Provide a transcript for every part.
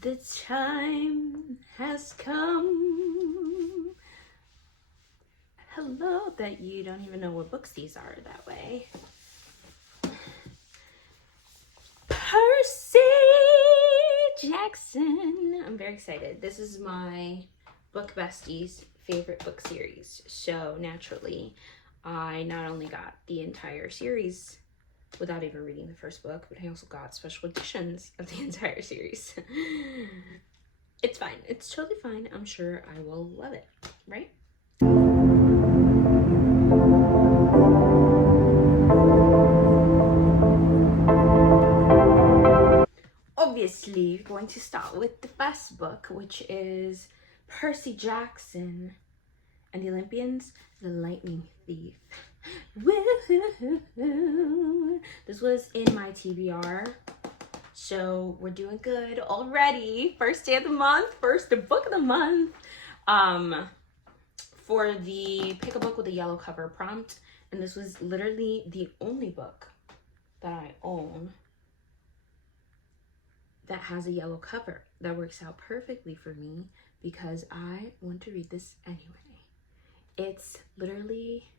The time has come. Hello, that you don't even know what books these are that way. Percy Jackson. I'm very excited. This is my book bestie's favorite book series. So naturally, I not only got the entire series without even reading the first book, but I also got special editions of the entire series. It's fine. It's totally fine. I'm sure I will love it, right? Obviously, we're going to start with the first book, which is Percy Jackson and the Olympians, The Lightning Thief. Woo-hoo-hoo-hoo. This was in my TBR, so we're doing good already. First day of the month, first book of the month. For the pick a book with a yellow cover prompt, and this was literally the only book that I own that has a yellow cover. That works out perfectly for me because I want to read this anyway. It's literally,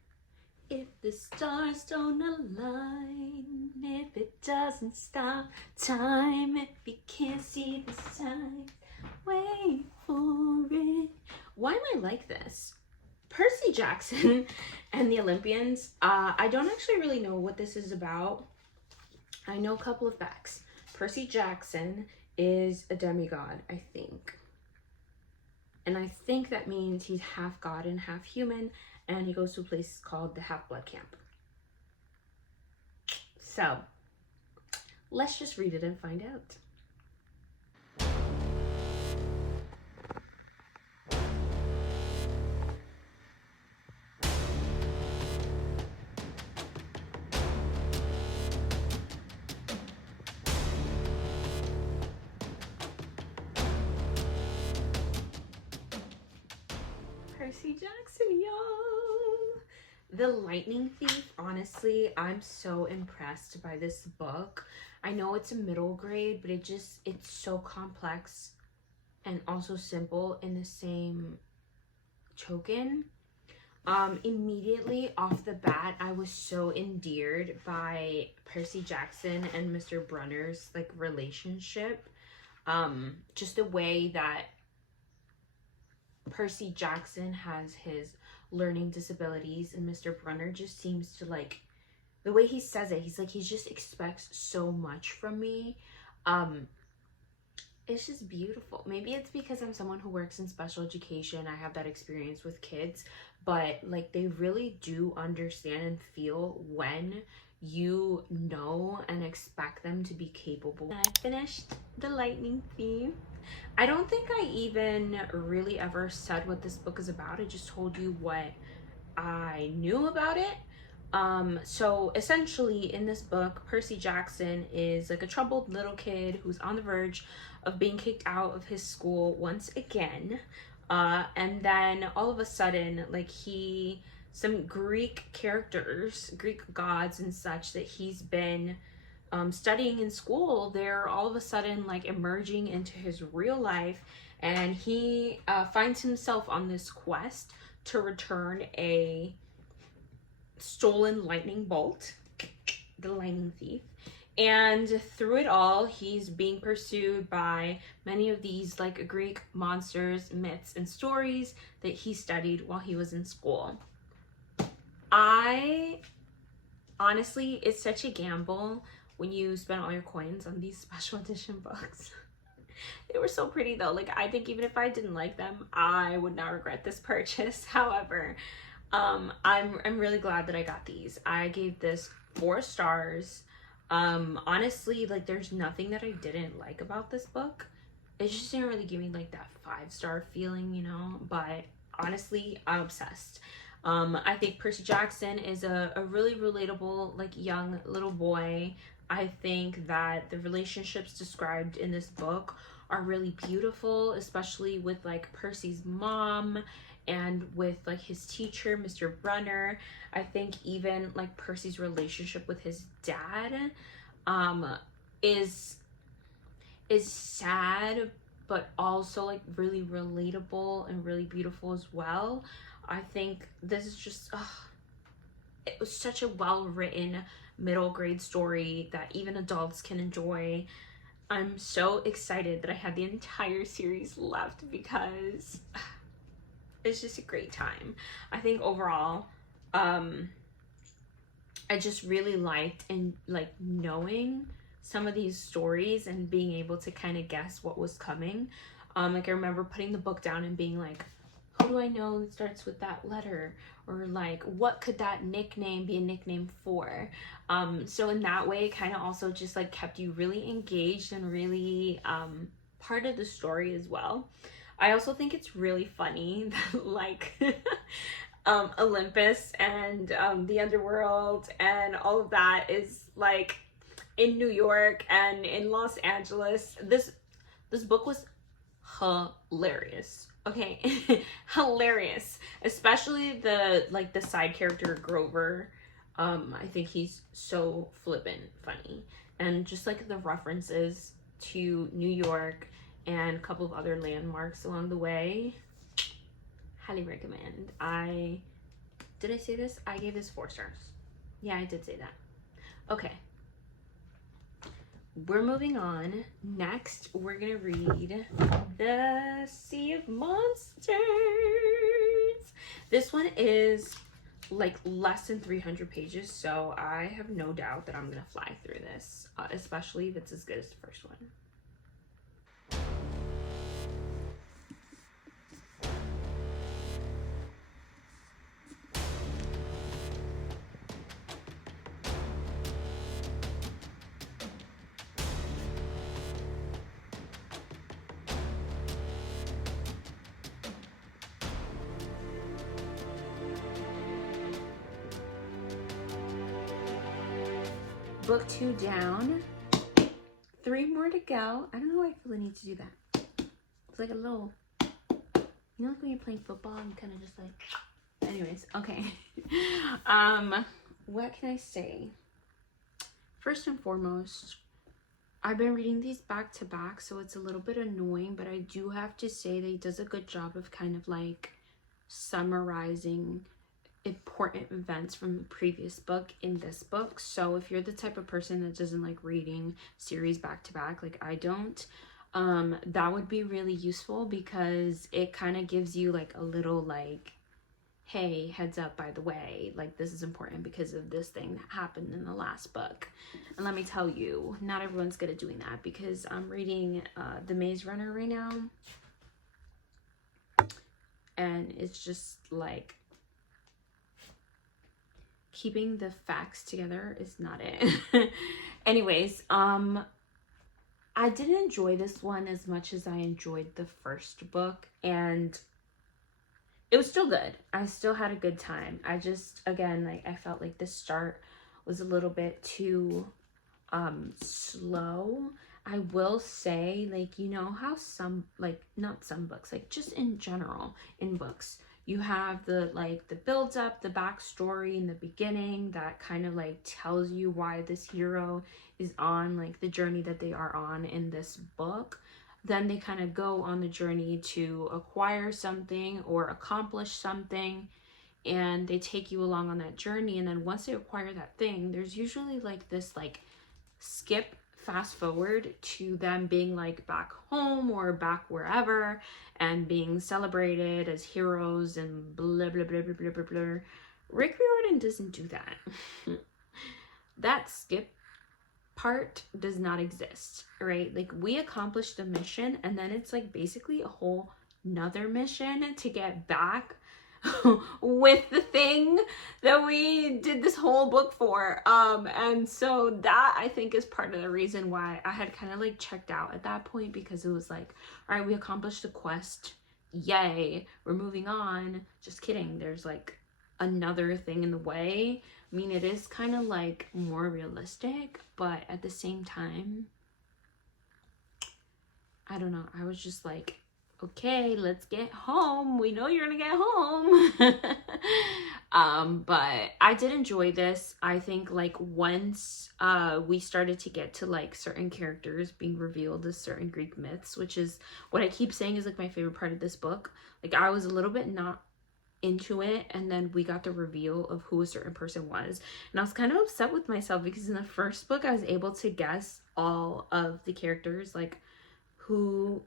if the stars don't align, if it doesn't stop time, if you can't see the signs, wait for it. Why am I like this? Percy Jackson and the Olympians. I don't actually really know what this is about. I know a couple of facts. Percy Jackson is a demigod, I think. And I think that means he's half god and half human, and he goes to a place called the Half-Blood Camp. So, let's just read it and find out. Percy Jackson, y'all. The Lightning Thief, honestly, I'm so impressed by this book. I know it's a middle grade, but it's so complex and also simple in the same token. Immediately off the bat, I was so endeared by Percy Jackson and Mr. Brunner's like relationship. Just the way that Percy Jackson has his learning disabilities, and Mr. Brunner just seems to, like, the way he says it, he's like, he just expects so much from me. It's just beautiful. Maybe it's because I'm someone who works in special education. I have that experience with kids, but like, they really do understand and feel when you know and expect them to be capable. I finished The Lightning Thief. I don't think I even really ever said what this book is about. I just told you what I knew about it. So essentially in this book, Percy Jackson is like a troubled little kid who's on the verge of being kicked out of his school once again. And then all of a sudden, like, some Greek characters, Greek gods and such that he's been studying in school, they're all of a sudden like emerging into his real life, and he finds himself on this quest to return a stolen lightning bolt, the Lightning Thief. And through it all, he's being pursued by many of these like Greek monsters, myths, and stories that he studied while he was in school. Honestly, it's such a gamble when you spend all your coins on these special edition books. They were so pretty though. Like, I think even if I didn't like them, I would not regret this purchase. However, I'm really glad that I got these. I gave this 4 stars. Honestly, like, there's nothing that I didn't like about this book. It just didn't really give me like that 5-star feeling, you know, but honestly, I'm obsessed. I think Percy Jackson is a really relatable, like, young little boy. I think that the relationships described in this book are really beautiful, especially with like Percy's mom and with like his teacher, Mr. Brunner. I think even like Percy's relationship with his dad is sad but also like really relatable and really beautiful as well. I think this is just it was such a well-written middle grade story that even adults can enjoy. I'm so excited that I have the entire series left because it's just a great time. I think overall, I just really liked and like knowing some of these stories and being able to kind of guess what was coming. Like I remember putting the book down and being like, who do I know that starts with that letter? Or like, what could that nickname be a nickname for? So in that way, it kind of also just like kept you really engaged and really part of the story as well. I also think it's really funny that like Olympus and the underworld and all of that is like in New York and in Los Angeles. This book was hilarious. Okay, hilarious, especially the side character Grover. I think he's so flippin' funny, and just like the references to New York and a couple of other landmarks along the way. Highly recommend. Did I say this? I gave this 4 stars. Yeah, I did say that. Okay. We're moving on. Next, we're gonna read The Sea of Monsters. This one is like less than 300 pages, so I have no doubt that I'm gonna fly through this, especially if it's as good as the first one. Book 2 down. 3 more to go. I don't know why I feel the need to do that. It's like a little, you know, like when you're playing football and kind of just like, anyways, okay. What can I say? First and foremost, I've been reading these back to back, so it's a little bit annoying, but I do have to say that he does a good job of kind of like summarizing important events from the previous book in this book. So if you're the type of person that doesn't like reading series back to back like I don't, that would be really useful, because it kind of gives you like a little like, hey, heads up, by the way, like this is important because of this thing that happened in the last book. And let me tell you, not everyone's good at doing that, because I'm reading The Maze Runner right now, and it's just like keeping the facts together is not it. Anyways, I didn't enjoy this one as much as I enjoyed the first book, and it was still good. I still had a good time. I just, again, like I felt like the start was a little bit too slow. I will say, like, you know how some, like, not some books, like just in general in books, you have the like the build up, the backstory in the beginning that kind of like tells you why this hero is on like the journey that they are on in this book. Then they kind of go on the journey to acquire something or accomplish something, and they take you along on that journey. And then once they acquire that thing, there's usually like this like skip fast forward to them being like back home or back wherever and being celebrated as heroes and blah blah blah blah blah blah blah. Rick Riordan doesn't do that. That skip part does not exist, right? Like we accomplished the mission, and then it's like basically a whole nother mission to get back with the thing that we did this whole book for. And so that I think is part of the reason why I had kind of like checked out at that point, because it was like, all right, we accomplished the quest, yay, we're moving on. Just kidding, there's like another thing in the way. I mean, it is kind of like more realistic, but at the same time, I don't know, I was just like, okay, let's get home. We know you're gonna get home. But I did enjoy this. I think like once we started to get to like certain characters being revealed as certain Greek myths, which is what I keep saying is like my favorite part of this book. Like I was a little bit not into it, and then we got the reveal of who a certain person was, and I was kind of upset with myself because in the first book I was able to guess all of the characters, like who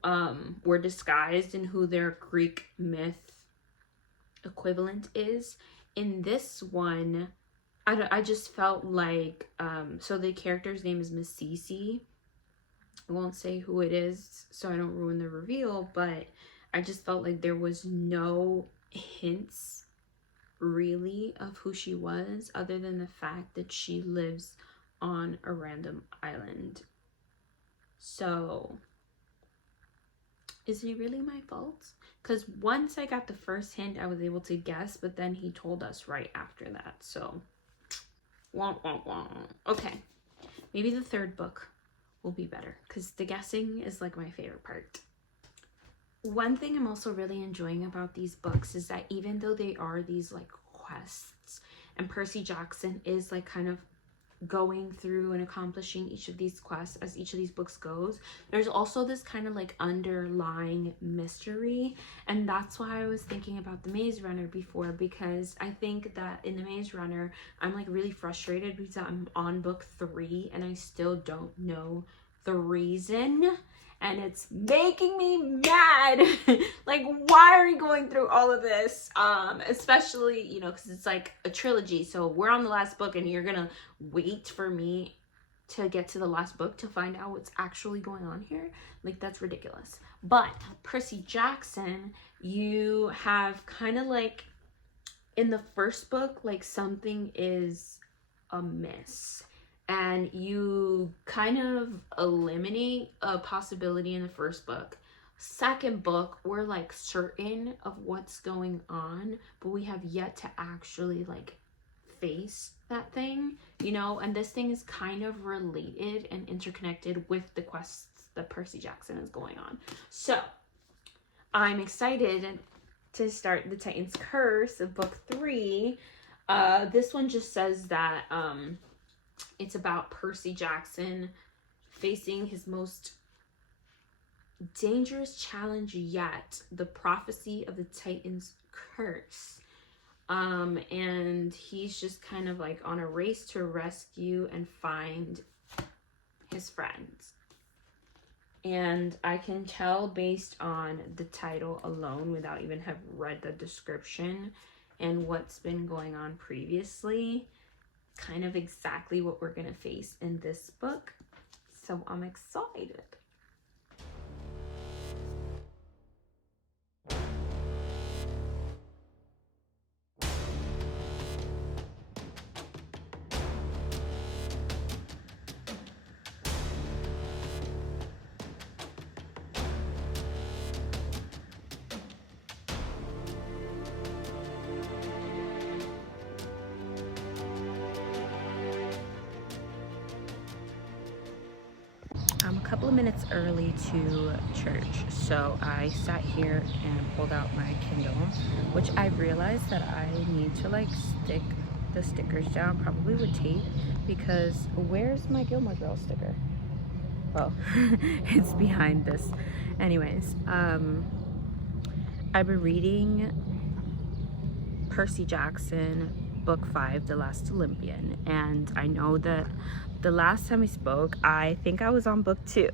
were disguised and who their Greek myth equivalent is. In this one, I just felt like so the character's name is Miss Cece. I won't say who it is so I don't ruin the reveal, but I just felt like there was no hints really of who she was other than the fact that she lives on a random island. So is it really my fault? Because once I got the first hint, I was able to guess, but then he told us right after that. So, wah, wah, wah. Okay, maybe the third book will be better because the guessing is like my favorite part. One thing I'm also really enjoying about these books is that even though they are these like quests, and Percy Jackson is like kind of going through and accomplishing each of these quests as each of these books goes, there's also this kind of like underlying mystery, and that's why I was thinking about the Maze Runner before, because I think that in the Maze Runner I'm like really frustrated because I'm on book 3 and I still don't know the reason, and it's making me mad. Like, why are we going through all of this? Especially, you know, because it's like a trilogy, so we're on the last book and you're gonna wait for me to get to the last book to find out what's actually going on here. Like, that's ridiculous. But Percy Jackson, you have kind of like in the first book, like something is amiss, and you kind of eliminate a possibility in the first book. Second book, we're like certain of what's going on, but we have yet to actually like face that thing, you know, and this thing is kind of related and interconnected with the quests that Percy Jackson is going on. So I'm excited to start the Titan's Curse of book 3. This one just says that it's about Percy Jackson facing his most dangerous challenge yet, the prophecy of the Titan's Curse. And he's just kind of like on a race to rescue and find his friends. And I can tell based on the title alone, without even have read the description and what's been going on previously, kind of exactly what we're gonna face in this book. So I'm excited. I'm a couple of minutes early to church, so I sat here and pulled out my Kindle, which I realized that I need to like stick the stickers down, probably with tape, because where's my Gilmore Girls sticker? Well, it's behind this. Anyways, I've been reading Percy Jackson book 5, The Last Olympian, and I know that the last time we spoke, I think I was on book 2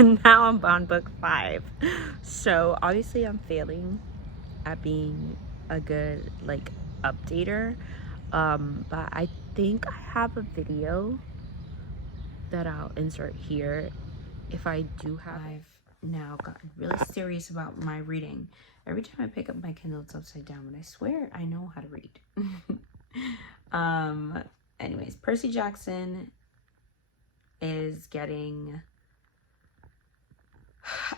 and now I'm on book 5. So obviously I'm failing at being a good like updater, but I think I have a video that I'll insert here if I do have. I've now gotten really serious about my reading. Every time I pick up my Kindle, it's upside down, but I swear I know how to read. Anyways, Percy Jackson is getting,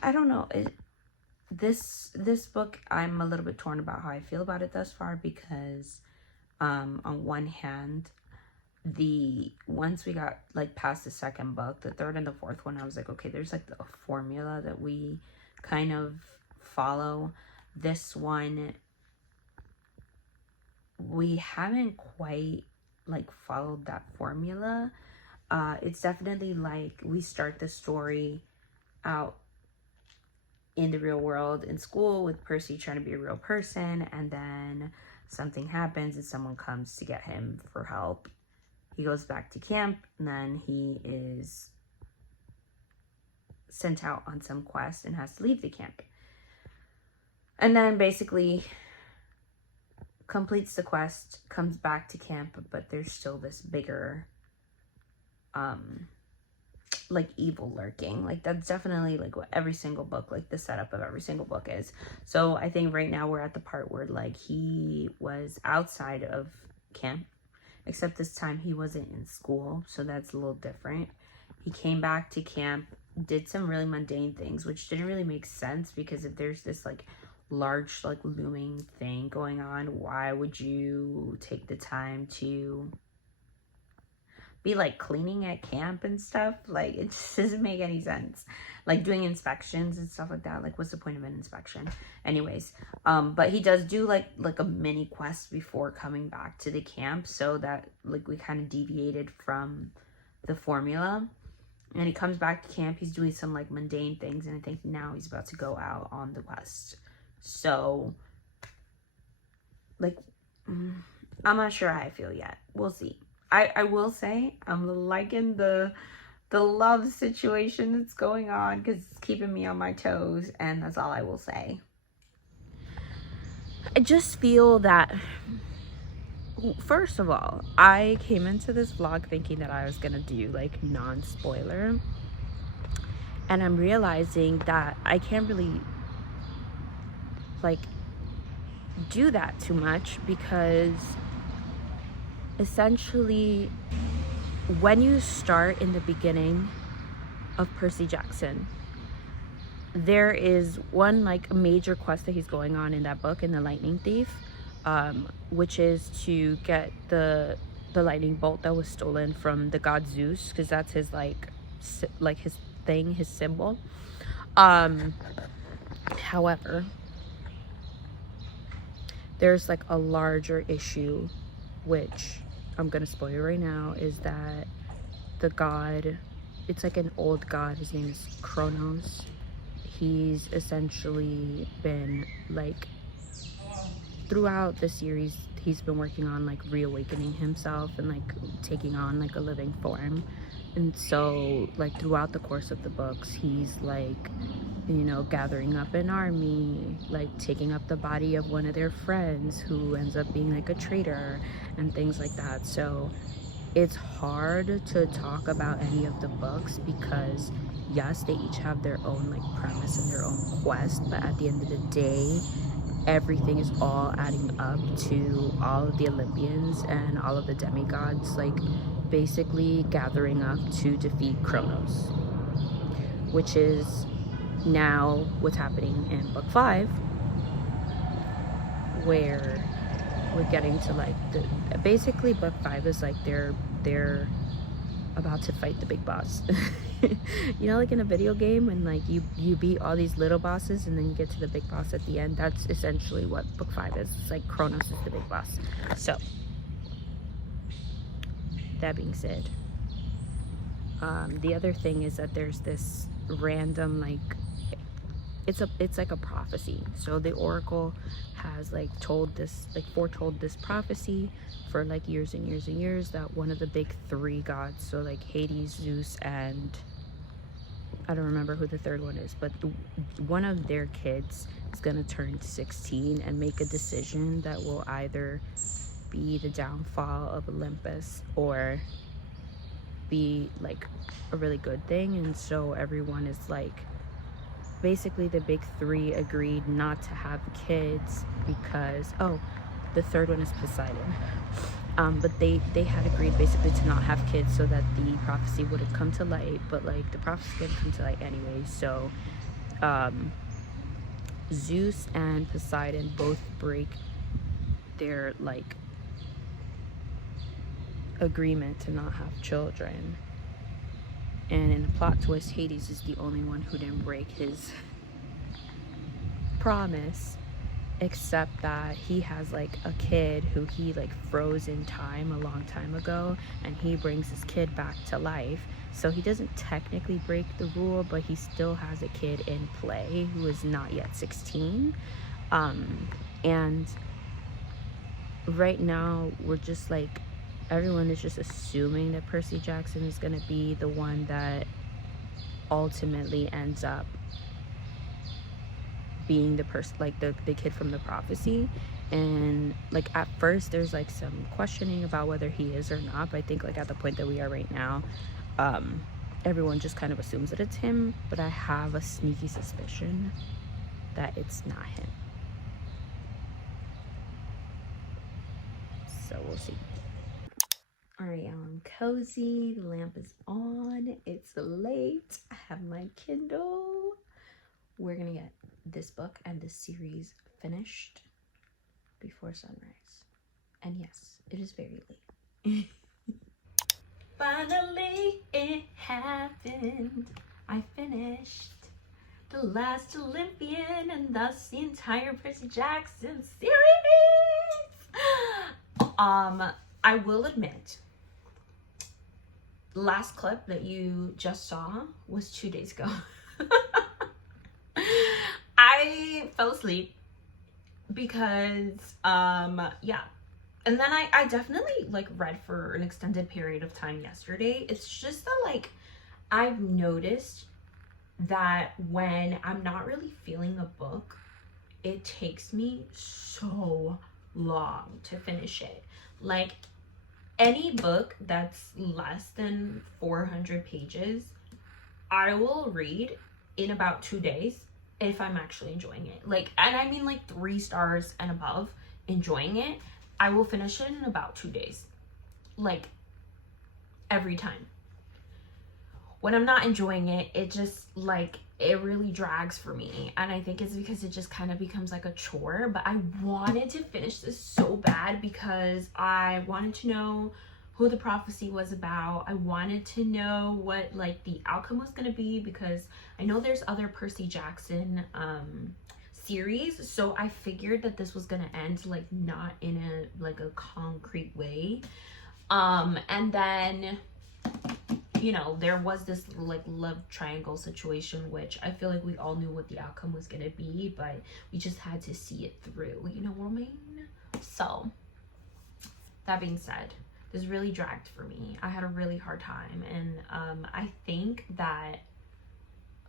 I don't know, this book, I'm a little bit torn about how I feel about it thus far, because on one hand, once we got like past the second book, the third and the fourth one, I was like, okay, there's like a formula that we kind of follow. This one, we haven't quite like followed that formula. It's definitely like we start the story out in the real world in school with Percy trying to be a real person, and then something happens and someone comes to get him for help. He goes back to camp, and then he is sent out on some quest and has to leave the camp. And then basically completes the quest, comes back to camp, but there's still this bigger like evil lurking. Like that's definitely like what every single book, like the setup of every single book is. So I think right now we're at the part where like he was outside of camp, except this time he wasn't in school, so that's a little different. He came back to camp, did some really mundane things, which didn't really make sense, because if there's this like large like looming thing going on, why would you take the time to be like cleaning at camp and stuff? Like it just doesn't make any sense. Like doing inspections and stuff like that, like what's the point of an inspection anyways? But he does do like a mini quest before coming back to the camp, so that like we kind of deviated from the formula. And he comes back to camp, he's doing some like mundane things, and I think now he's about to go out on the quest. So like I'm not sure how I feel yet. We'll see. I will say I'm liking the love situation that's going on, because it's keeping me on my toes, and that's all I will say. I just feel that, first of all, I came into this vlog thinking that I was gonna do like non-spoiler, and I'm realizing that I can't really like do that too much, because essentially when you start in the beginning of Percy Jackson, there is one like major quest that he's going on in that book, in The Lightning Thief, which is to get the lightning bolt that was stolen from the god Zeus, because that's his like his thing, his symbol. However, there's like a larger issue, which I'm gonna spoil right now, is that the god, it's like an old god, his name is Kronos. He's essentially been like, throughout the series, he's been working on like reawakening himself and like taking on like a living form. And so like throughout the course of the books, he's like, you know, gathering up an army, like taking up the body of one of their friends who ends up being like a traitor and things like that. So it's hard to talk about any of the books, because yes, they each have their own like premise and their own quest, but at the end of the day, everything is all adding up to all of the Olympians and all of the demigods like basically gathering up to defeat Kronos, which is now what's happening in book 5, where we're getting to like basically book 5 is like they're about to fight the big boss. You know, like in a video game when like you beat all these little bosses and then you get to the big boss at the end. That's essentially what book 5 is. It's like Kronos is the big boss. So that being said, the other thing is that there's this random like, it's like a prophecy. So the oracle has like foretold this prophecy for like years and years and years, that one of the big 3 gods, so like Hades, Zeus, and I don't remember who the third one is, but one of their kids is gonna turn 16 and make a decision that will either be the downfall of Olympus or be like a really good thing. And so everyone is like, basically the big 3 agreed not to have kids because, oh, the third one is Poseidon. But they had agreed basically to not have kids so that the prophecy wouldn't come to light, but like the prophecy didn't come to light anyway. So Zeus and Poseidon both break their like agreement to not have children. And in the plot twist, Hades is the only one who didn't break his promise, except that he has like a kid who he like froze in time a long time ago, and he brings his kid back to life. So he doesn't technically break the rule, but he still has a kid in play who is not yet 16. And right now we're just like, everyone is just assuming that Percy Jackson is going to be the one that ultimately ends up being the person, like the kid from the prophecy. And like at first there's like some questioning about whether he is or not, but I think like at the point that we are right now, everyone just kind of assumes that it's him, but I have a sneaky suspicion that it's not him. So we'll see. All right, I'm cozy, the lamp is on, it's late, I have my Kindle. We're gonna get this book and this series finished before sunrise. And yes, it is very late. Finally, it happened. I finished The Last Olympian and thus the entire Percy Jackson series. I will admit, the last clip that you just saw was 2 days ago. I fell asleep because yeah, and then I definitely like read for an extended period of time yesterday. It's just that like I've noticed that when I'm not really feeling a book, it takes me so long to finish it. Like any book that's less than 400 pages, I will read in about 2 days if I'm actually enjoying it. Like, and I mean like 3 stars and above, enjoying it, I will finish it in about 2 days. Like every time. When I'm not enjoying it, it just like, it really drags for me. And I think it's because it just kind of becomes like a chore. But I wanted to finish this so bad because I wanted to know who the prophecy was about. I wanted to know what like the outcome was going to be, because I know there's other Percy Jackson series, so I figured that this was going to end like not in a like a concrete way. And then, you know, there was this like love triangle situation, which I feel like we all knew what the outcome was going to be, but we just had to see it through, you know what I mean? So that being said, this really dragged for me. I had a really hard time, and I think that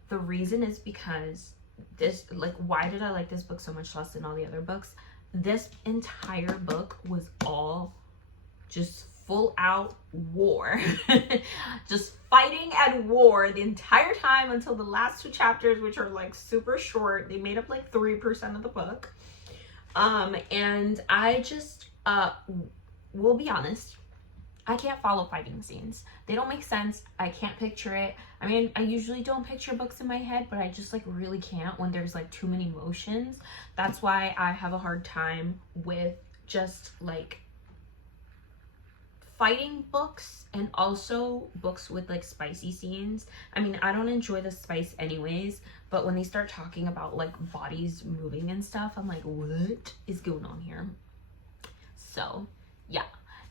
the reason is because this, like, why did I like this book so much less than all the other books? This entire book was all just full out war. Just fighting and war the entire time until the last 2 chapters, which are like super short. They made up like 3% of the book. And I just will be honest, I can't follow fighting scenes. They don't make sense. I can't picture it. I mean, I usually don't picture books in my head, but I just like really can't when there's like too many motions. That's why I have a hard time with just like fighting books, and also books with like spicy scenes. I mean, I don't enjoy the spice anyways, but when they start talking about like bodies moving and stuff, I'm like, what is going on here? So yeah,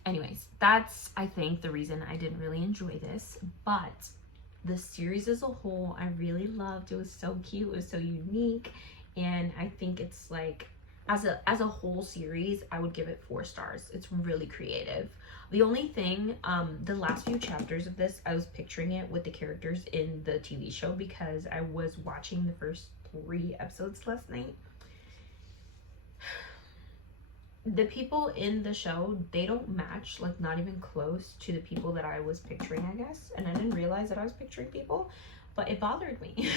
anyways, that's I think the reason I didn't really enjoy this. But the series as a whole, I really loved. It was so cute, it was so unique, and I think it's like as a whole series, I would give it 4 stars. It's really creative. The only thing, the last few chapters of this, I was picturing it with the characters in the TV show, because I was watching the first 3 episodes last night. The people in the show, they don't match, like not even close to the people that I was picturing, I guess. And I didn't realize that I was picturing people, but it bothered me.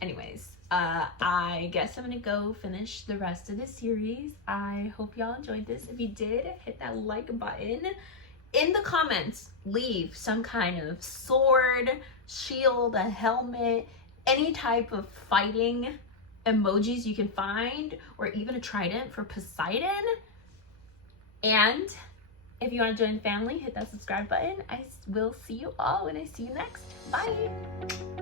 Anyways, I guess I'm gonna go finish the rest of the series. I hope y'all enjoyed this. If you did, hit that like button. In the comments, leave some kind of sword, shield, a helmet, any type of fighting emojis you can find, or even a trident for Poseidon. And if you want to join the family, hit that subscribe button. I will see you all when I see you next. Bye!